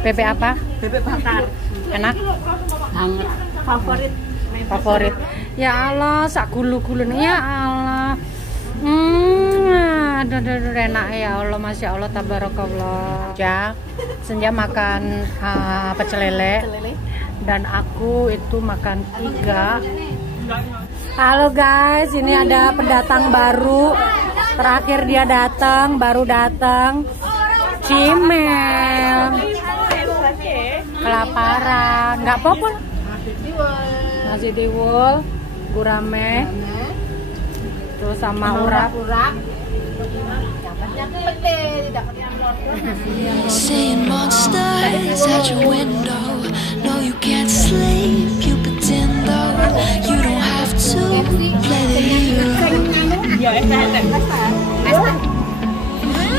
Bebek apa? Bebek bakar. Enak? Banget. Favorit. Favorit. Ya Allah, sak gulu-gulun. Ya Allah. Aduh, enak ya Allah, Masya Allah, tabarakallah. Senja makan pecel lele. Dan aku itu makan 3. Halo guys, ini ada pendatang baru. Terakhir dia datang, baru datang. Cimel. Kelaparan, nggak apa-apa. Nasi tiwul, gurame, terus sama urap. Seeing monsters at your window. No, you can't sleep. You pretend though you don't have to play the hero.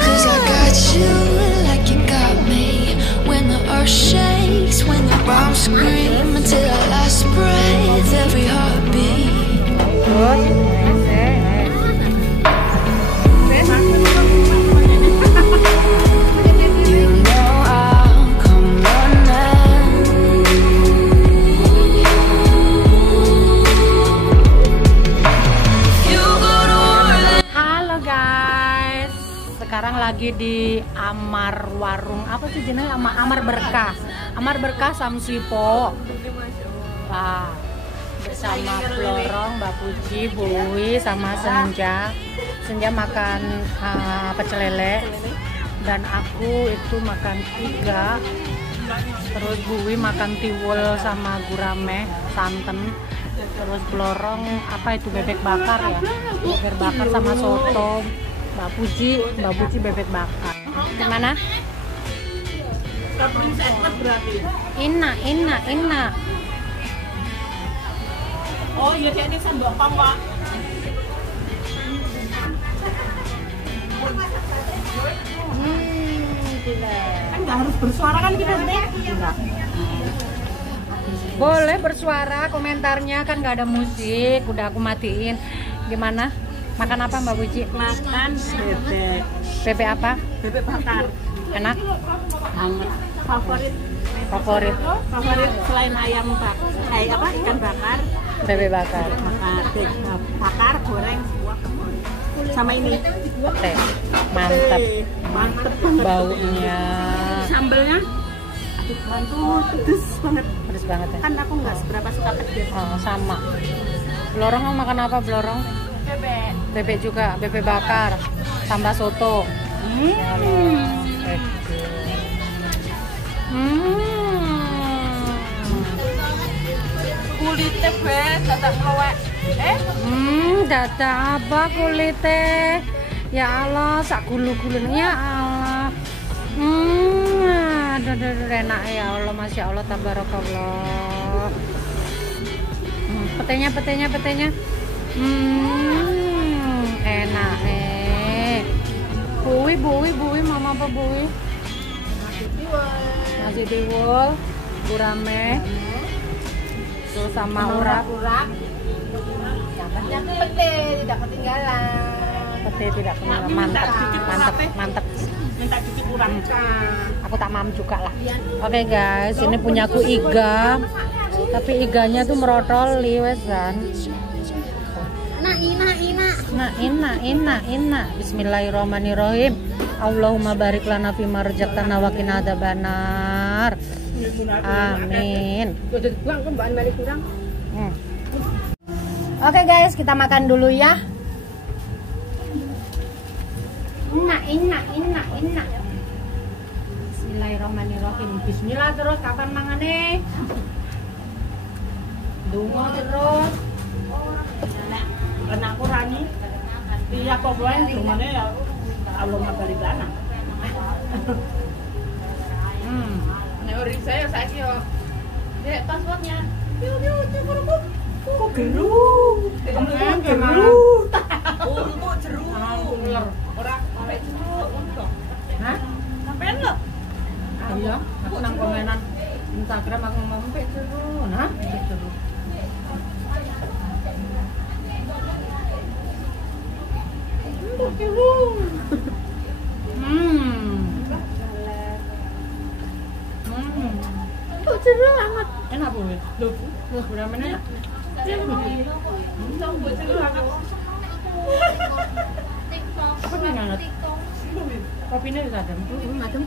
'Cause I got you like you got me. When the earth shakes, when the bombs scream, until our last breath, every heartbeat. Sekarang lagi di Amar Warung, apa sih jenenge? Amar Berkah. Amar Berkah Samsipo. Wah, bersama Blorong, Mbak Puji, Buwi sama Senja. Senja makan pecel lele dan aku itu makan 3. Terus Buwi makan tiwul sama gurame, santen. Terus Blorong apa itu, bebek bakar ya? Bebek bakar sama soto. Mbak Puji bebek bakar. Gimana? Enak. Oh iya, ini sambal pang, Pak. Kan nggak harus bersuara kan kita sini? Boleh bersuara, komentarnya kan nggak ada musik, udah aku matiin. Gimana? Makan apa Mbak Puji? Makan bebek. Bebek apa? Bebek bakar. Enak? Banget. Favorit selain ayam ikan bakar, bebek bakar. Bakar, goreng, sama ini teh. Mantap banget baunya. Sambelnya mantul, pedes banget ya. Kan aku nggak seberapa suka pedes. Oh, sama. Blorong mau makan apa Blorong? Bebek juga, bebek bakar tambah soto. Kulitnya dadak melewek. Dadak apa kulitnya? Ya Allah, sak gulu-gulun. Ya Allah. Aduh, enak ya Allah, Masya Allah, tabarakallah. Petenya. Enak Buwi mama apa Buwi? Nasi tiwul, gurame, terus sama urap. Pete tidak ketinggalan. Mantap. Minta cuci kurang. Aku tak mam juga lah. Oke guys, ini punyaku iga. Tapi iganya tuh merotoli wesan. Nah, Bismillahirrahmanirrahim. Allahumma barik lana fima razaqtana wa qina adzabannar. Amin. Oke guys, kita makan dulu ya. Enak. Bismillahirrahmanirrahim. Bismillah terus, kapan mangane? Dungo terus. Karena aku rani, iya pokoknya dungane ya Allahumma barik lana. Nek saya saiki yo. Dek passwordnya. Kok gerung? Gerung. Untuk jeruk. Ora sampai jeruk ngono. Hah? Sampean lho. Iya, aku nang komenan Instagram aku ngomong sampai jeruk. Nah, jeruk. seru banget. Enak bu, loh, udah mana enak? Apa nih nganget? Kopinya bisa adem. Adem.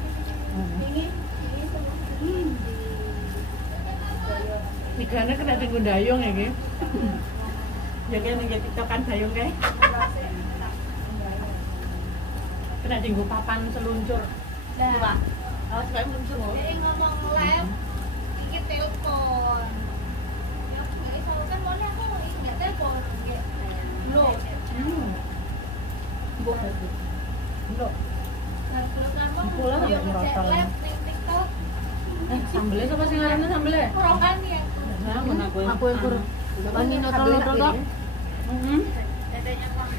Ikannya kena tinggu dayung ya gitu. Ya kan yang tiktokan dayung kayak. Kena tinggu papan seluncur. Dah. Awas kayak meluncur loh. Jadi ngomong live, iki telepon. Ya, selalu kan boleh aku nggak telepon. Lo. Belum. Nah, terus kamu Pulang sampai yo merotol. live ning TikTok. Sambelnya siapa sih ngarannya sambelnya? Rokan ya. Nah, mana aku Aku yang kur. Angin notol-notol toh. Dadanya kamu.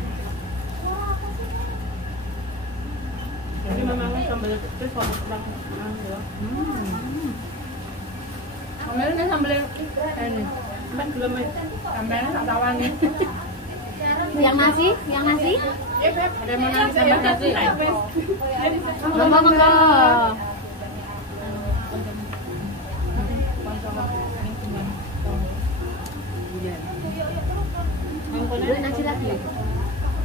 Ini memang sambelnya terus kalau pulang. Sambelnya sambelnya ini. Kan belum sambelnya tak tawan nih. Yang nasi? Ada mana sambal nasi? Mama Beli nasi lagi.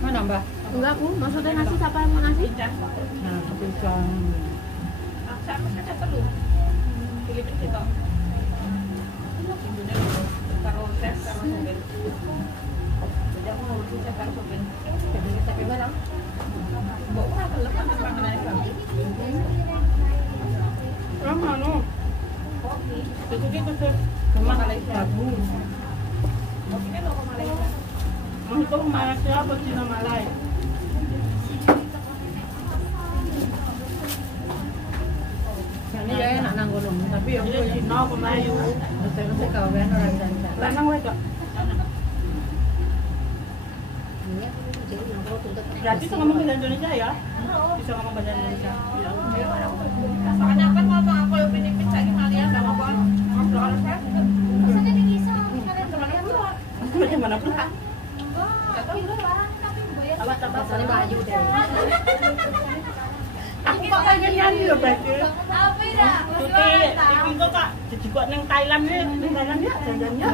Mana mbak? Enggak, aku maksudnya nasi siapa yang mau nasi? Nah, kepincang. Anu. Besoknya tutup. Rumah babu. Itu Malaysia apa Cina Malay? Ini ya enak nang kono, tapi ya kuwi Cina apa Melayu. Mesti kawan orang Jawa. Lanang wedok. Berarti bisa ngomong bahasa Indonesia ya? Bisa ngomong bahasa Indonesia. Soalnya kan ngomong aku yang pinipin lagi Malia enggak apa-apa. Ngobrol aja. Maksudnya di kisah kalian keluar. Bagaimana pula? Enggak tahu lu barang tapi bayar. Apa-apa Soalnya baju deh. Aku kok pengen nyanyi loh, Bagi. Apa ya? Tuti, iki kok Kak, jadi kok ning Thailand ya, jajannya.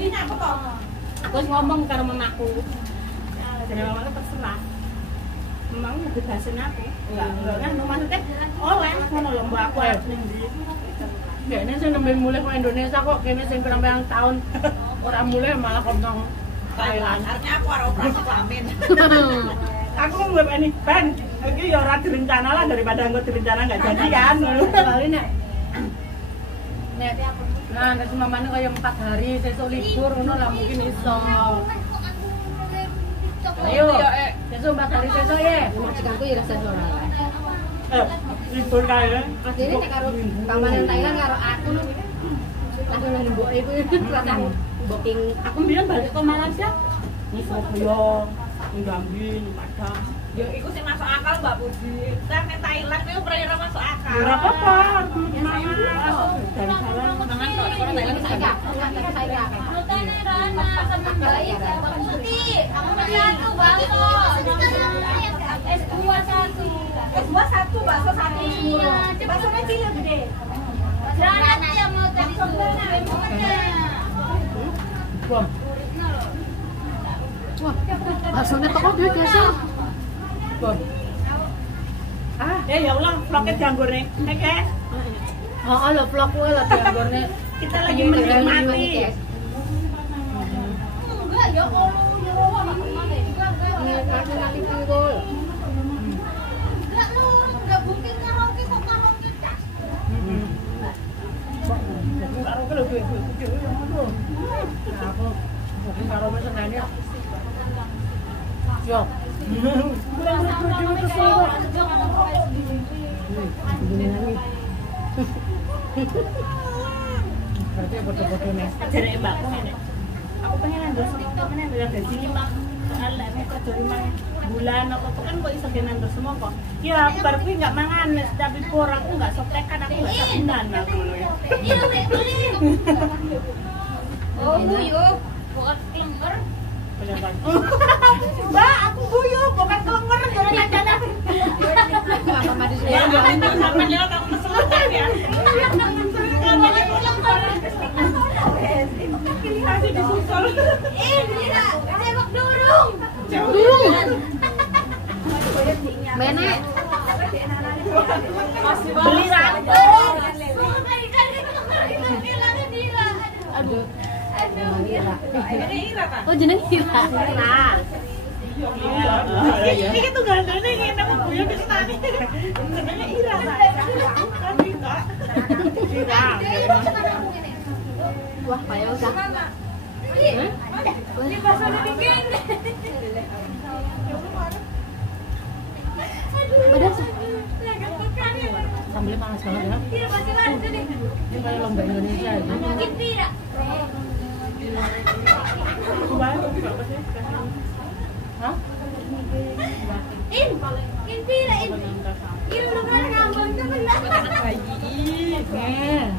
Ini apa toh? Terus ngomong karo mamaku. Jadi mamaku terserah. Memang mau bebasin aku. Enggak kan maksudnya oleh ngono lho mbak aku ya ning ndi. Ya ini sing nembe mulai kok Indonesia kok kene sing pirang-pirang tahun ora mulai malah kok nang Thailand. Artinya aku ora operasi kelamin. Aku mau ini Ben, iki ya ora direncana lah daripada engko direncana enggak jadi kan. Kali nek nah, nek mamane kaya 4 hari sesuk libur ngono lah mungkin iso. Ayo, sesuk 4 hari sesuk ya. Majikanku ya rasa ora. Libur kae. Asline nek karo pamanen Thailand karo aku langsung nang mbok iku langsung booking. Aku bilang balik ke Malaysia. Ini Surabaya, Jambi, Padang. Ya iku sing masuk akal Mbak Budi. Kan ning Thailand itu ora masuk akal. Ya ora apa-apa, semangat. Dari Thailand Mangan kok orang Thailand Saya enggak, tapi saya enggak. Nutane Rana sama bayi Mbak Budi. Kamu satu bakso. S2 satu bakso satu semua. Bakso kecil ya gede. Rana ya mau tadi Bom. Wah, baksonya toko dia geser. Bom. Ya Allah, vlognya dianggur nih. Oke. Oh, lho vlog kuwi lho dianggurne. Kita lagi menikmati. enggak ya Allah ya Allah makane. Aku nanti pinggul. Enggak lu enggak booking karaoke kok karaoke tas. Karaoke lho duwe yang ngono. Aku booking karaoke senane. Yo. Berarti bodoh-bodoh nih. Ajare mbakku ngene. Aku pengen endorse TikTok meneh gaji 5 soal lek nek kerja 5 bulan apa kan kok iso endorse semua kok. Ya aku bar kuwi enggak mangan tapi pur aku enggak soptekan aku enggak sabunan aku ngono ya. Iya beli. Oh buyu, bukan kelember. Mbak, aku guyu bukan kelenger jalan-jalan. Menek. Beli rata. Aduh. Oh jeneng Ira. Ini tuh gandane ngene aku guyon di tani. Jenenge Ira. Ira. Wah, kayak udah. Ini bahasa bikin. Padahal sambelnya panas banget ya. Iya, pasti ada nih. Ini kayak lomba Indonesia aja. Mungkin tidak. Hah? In pira in. In lu kan ngambang temen lah. Nih.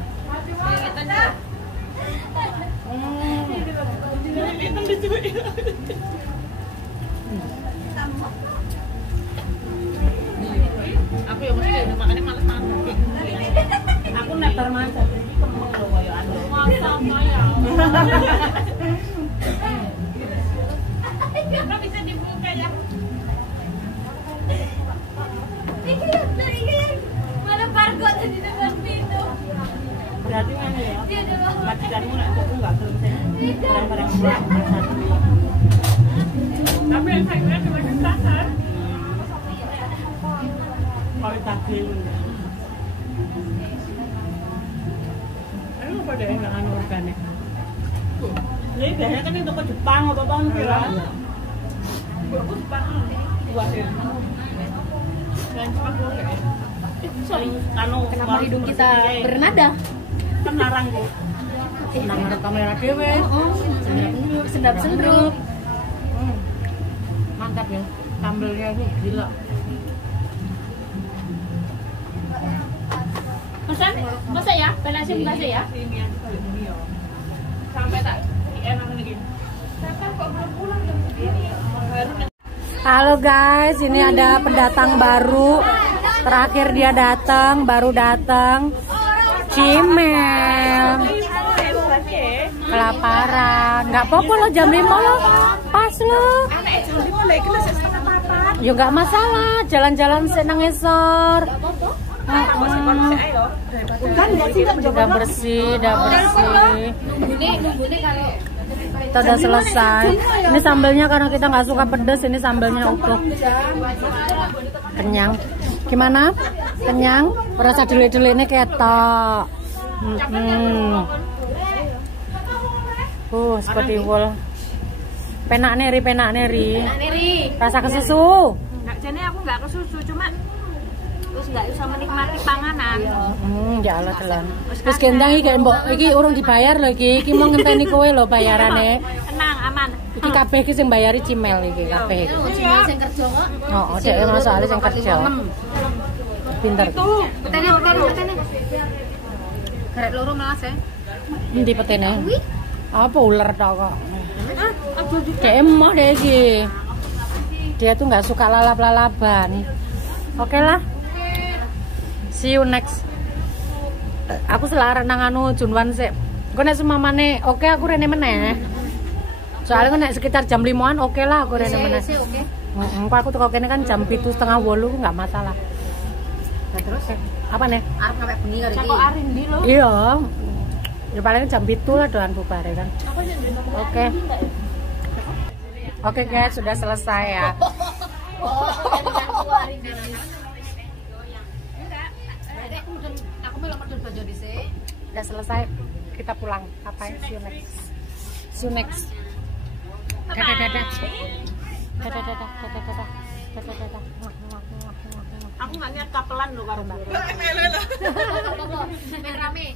Aku ya mesti makanya males makan. Aku netar masak iki kemeng lho koyo anu. Sama ya. Enggak bisa dibuka ya. Iki mana bargo tadi depan pintu. Berarti ngene ya. Dia udah Majikanmu nek tuku enggak selesai. Barang-barang pulang satu. Tapi yang saya cuma pasar. Kalau tadi. Ayo pada enak anu organik. Ini biasanya kan itu ke Jepang apa-apa kira. Aku Jepang. Buat ya. Dan Jepang boleh. Sorry, anu Kenapa hidung kita bernada? kan larang kok. Nang ngarep kamera dhewe. Sendap-sendrup. Mantap ya. Sambelnya itu gila. Masa ya? Penasi masa ya? Sampai tak enak lagi. Halo guys, ini ada pendatang baru. Terakhir dia datang, baru datang. Cimel. Kelaparan. Nggak apa-apa lo jam 5 lo. Pas lo. Ya nggak masalah, jalan-jalan senang ngesor. Udah bersih, udah bersih. Kita udah selesai. Ini sambelnya karena kita nggak suka pedas, ini sambelnya utuh. Kenyang. Gimana? Kenyang? Rasa dulu-dulu ini ketok. Seperti wol. Penak neri. Rasa kesusu. Jadi aku nggak ke susu, cuma terus nggak bisa menikmati panganan. Ya Allah telan. Terus gendang iki mbok iki urung dibayar lho iki. Iki mau ngenteni kowe lho bayarane. Tenang, aman. Iki kabeh iki sing bayari Cimel iki kabeh. Cimel sing kerja kok. Oh, dhek masalahe sing kerja. Pinter. Petene. Garek loro melas ya. Endi petene? Apa ular tok kok. Dhek emoh dhek iki. Dia tuh nggak suka lalap-lalapan. Oke lah. See you next. Aku selaran nang anu Junwan sik. Engko nek semamane oke aku rene meneh. Soalnya nek sekitar jam 5-an oke lah aku rene meneh. Oke. Aku teko kene kan jam 7:30 nggak masalah. Nah, terus apa nih? Arep sampai bengi kali iki. Kok arin di lo? Iya. Ya paling jam 7 lah doan bubare kan. Oke. Oke guys, sudah selesai ya. Udah selesai, kita pulang. Apa ya? See you next. Dadah. Aku nggak niat kapelan lo karo Mbak. Rame.